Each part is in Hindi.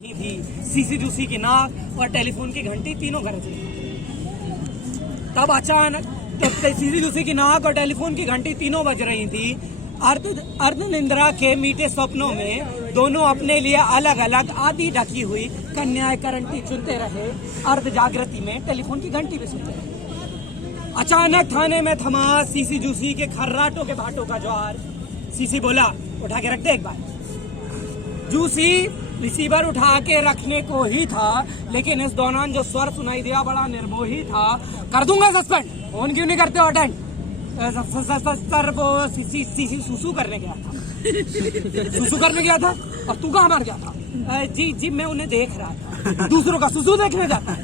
थी सीसी जूसी की नाक और टेलीफोन की घंटी तीनों गरज रही। तब अचानक सीसी जूसी की नाक और टेलीफोन की घंटी तीनों बज रही थी। अर्ध निंद्रा के मीठे स्वप्नों में दोनों अपने लिए अलग अलग आधी ढकी हुई कन्याएं करंटी चुनते रहे। अर्ध जागृति में टेलीफोन की घंटी भी सुनते रहे। अचानक थाने में थमा सीसी जूसी के खर्राटों के भाटों का ज्वार। सीसी बोला, उठा के रख दे एक बार। जूसी रिसीवर उठा के रखने को ही था, लेकिन इस दौरान जो स्वर सुनाई दिया बड़ा निर्मोही था। कर दूंगा सस्पेंड। फोन क्यों नहीं करते अटेंड? सर वो सीसी सुसु करने गया था। सुसु करने गया था और तू कहाँ मार गया था? जी मैं उन्हें देख रहा था। दूसरों का सुसु देखने जाता?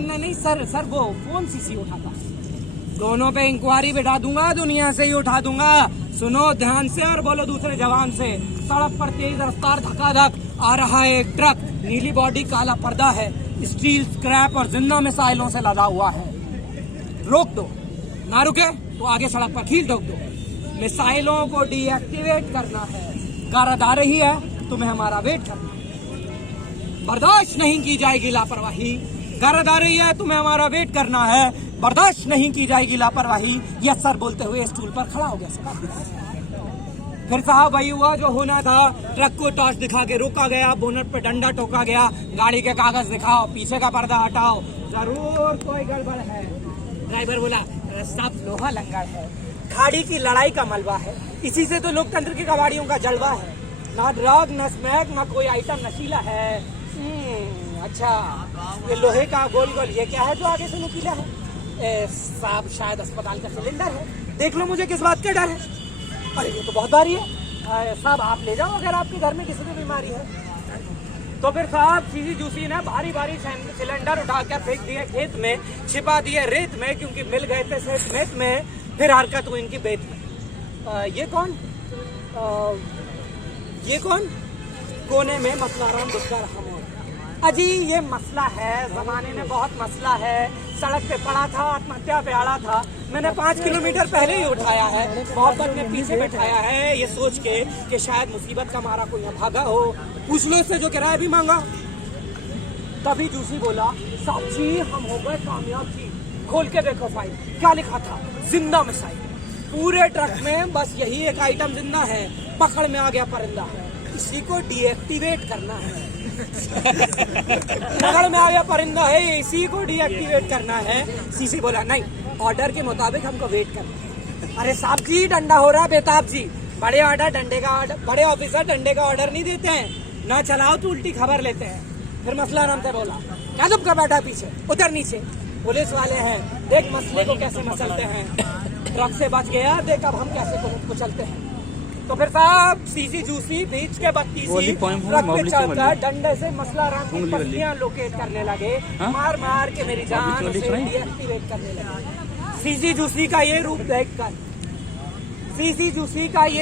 नहीं सर वो फोन सीसी उठाता। दोनों पे इंक्वायरी बिठा दूंगा, दुनिया से ही उठा दूंगा। सुनो ध्यान से और बोलो दूसरे जवान से। सड़क पर तेज रफ्तार धक्का-धक आ रहा है एक ट्रक। नीली बॉडी, काला पर्दा है, स्टील स्क्रैप और जिंदा मिसाइलों से लदा हुआ है। रोक दो, ना रुके तो आगे सड़क पर खींच ठोक दो। मिसाइलों को डीएक्टिवेट करना है। गारद आ रही है, तुम्हें हमारा वेट करना है। बर्दाश्त नहीं की जाएगी लापरवाही। गारद आ रही है, तुम्हें हमारा वेट करना है। बर्दाश्त नहीं की जाएगी लापरवाही। यह सर बोलते हुए स्टूल पर खड़ा हो गया। फिर साहब वही हुआ जो होना था। ट्रक को टॉर्च दिखा के रोका गया, बोनट पे डंडा ठोका गया। गाड़ी के कागज दिखाओ, पीछे का पर्दा हटाओ, जरूर कोई गड़बड़ है। ड्राइवर बोला, सब लोहा लंगड़ है, खाड़ी की लड़ाई का मलबा है, इसी से तो लोकतंत्र की कबाड़ियों का जलवा है। ना ड्रग न स्मैक न कोई आइटम नशीला है। अच्छा, ये लोहे का गोल गोल ये क्या है जो आगे से नुकीला है? साहब शायद अस्पताल का सिलेंडर है। देख लो मुझे किस बात का डर है। अरे ये तो बहुत भारी है। साहब आप ले जाओ अगर आपके घर में किसी को बीमारी है। तो फिर साहब सीसी जूसी ने भारी भारी सिलेंडर उठाकर फेंक दिए खेत में, छिपा दिए रेत में, क्योंकि मिल गए थे सेहत में। फिर हरकत हुई इनकी बेत में। ये कौन? कोने में मसलाराम गुस्सा रहा। अजी ये मसला है, जमाने में बहुत मसला है। सड़क पे पड़ा था, आत्महत्या पे आड़ा था। मैंने 5 किलोमीटर पहले ही उठाया है। मोहब्बत ने पीछे बैठाया है, ये सोच के कि शायद मुसीबत का मारा कोई भागा हो। पूछ लो इससे जो किराया भी मांगा। तभी जूसी बोला, साहब जी हम हो गए कामयाब जी। खोल के देखो फाइल, क्या लिखा था? जिंदा मिसाइल। पूरे ट्रक में बस यही एक आइटम जिंदा है। पकड़ में आ गया परिंदा, इसी को डीएक्टिवेट करना है। पकड़ में आ गया परिंदा है, इसी को डीएक्टिवेट करना है। सीसी बोला, नहीं, ऑर्डर के मुताबिक हमको वेट करना है। अरे साहब जी डंडा हो रहा है बेताब जी। बड़े ऑफिसर डंडे का ऑर्डर नहीं देते हैं। ना चलाओ तो उल्टी खबर लेते हैं। फिर मसला नाम से बोला, क्या चुप कर बैठा पीछे, उतर नीचे, पुलिस वाले हैं, देख मसले को कैसे मसलते हैं। ट्रक से बच गया, देख अब हम कैसे कुचलते हैं। तो फिर साहब सीसी जूसी बीच के बत्ती सी ट्रक पे चढ़कर डंडे से मसलाराम की पसलियां लोकेट करने लगे। मार मार के मेरी जान उसे डीएक्टिवेट करने लगे। सीसी जूसी का ये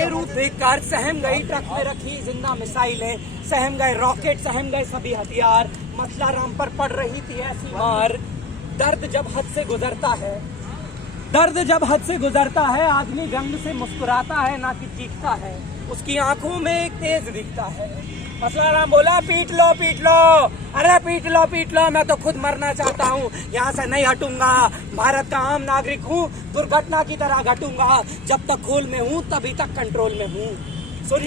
रूप देखकर सहम गई ट्रक में रखी जिंदा मिसाइलें, सहम गए रॉकेट, सहम गए सभी हथियार। मसलाराम पर पड़ रही थी ऐसी मार। दर्द जब हद से गुजरता है आदमी गंद से मुस्कुराता है, ना कि चीखता है। उसकी आंखों में एक तेज दिखता है। मसलाराम बोला, पीट लो। अरे पीट लो, मैं तो खुद मरना चाहता हूँ, यहाँ से नहीं हटूंगा। भारत का आम नागरिक हूँ, दुर्घटना की तरह घटूंगा। जब तक खोल में हूँ तभी तक कंट्रोल में हूँ। सुन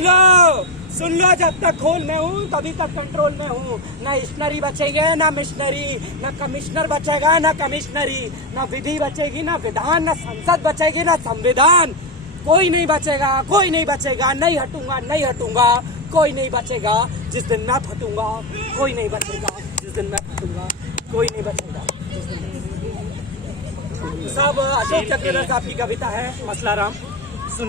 लो, जब तक खोल में हूँ तभी तक कंट्रोल में हूँ। न स्टेशनरी बचेंगे, न मिशनरी, न कमिश्नर बचेगा, न कमिश्नरी, न विधि बचेगी, न विधान, न संसद बचेगी, न संविधान। कोई नहीं बचेगा। नहीं हटूंगा। कोई नहीं बचेगा जिस दिन मैं फटूंगा। कोई नहीं बचेगा जिस दिन मैं फटूंगा। कोई नहीं बचेगा जिस दिन। सब अशोक चक्रवर्ती साहब की कविता है, मसलाराम।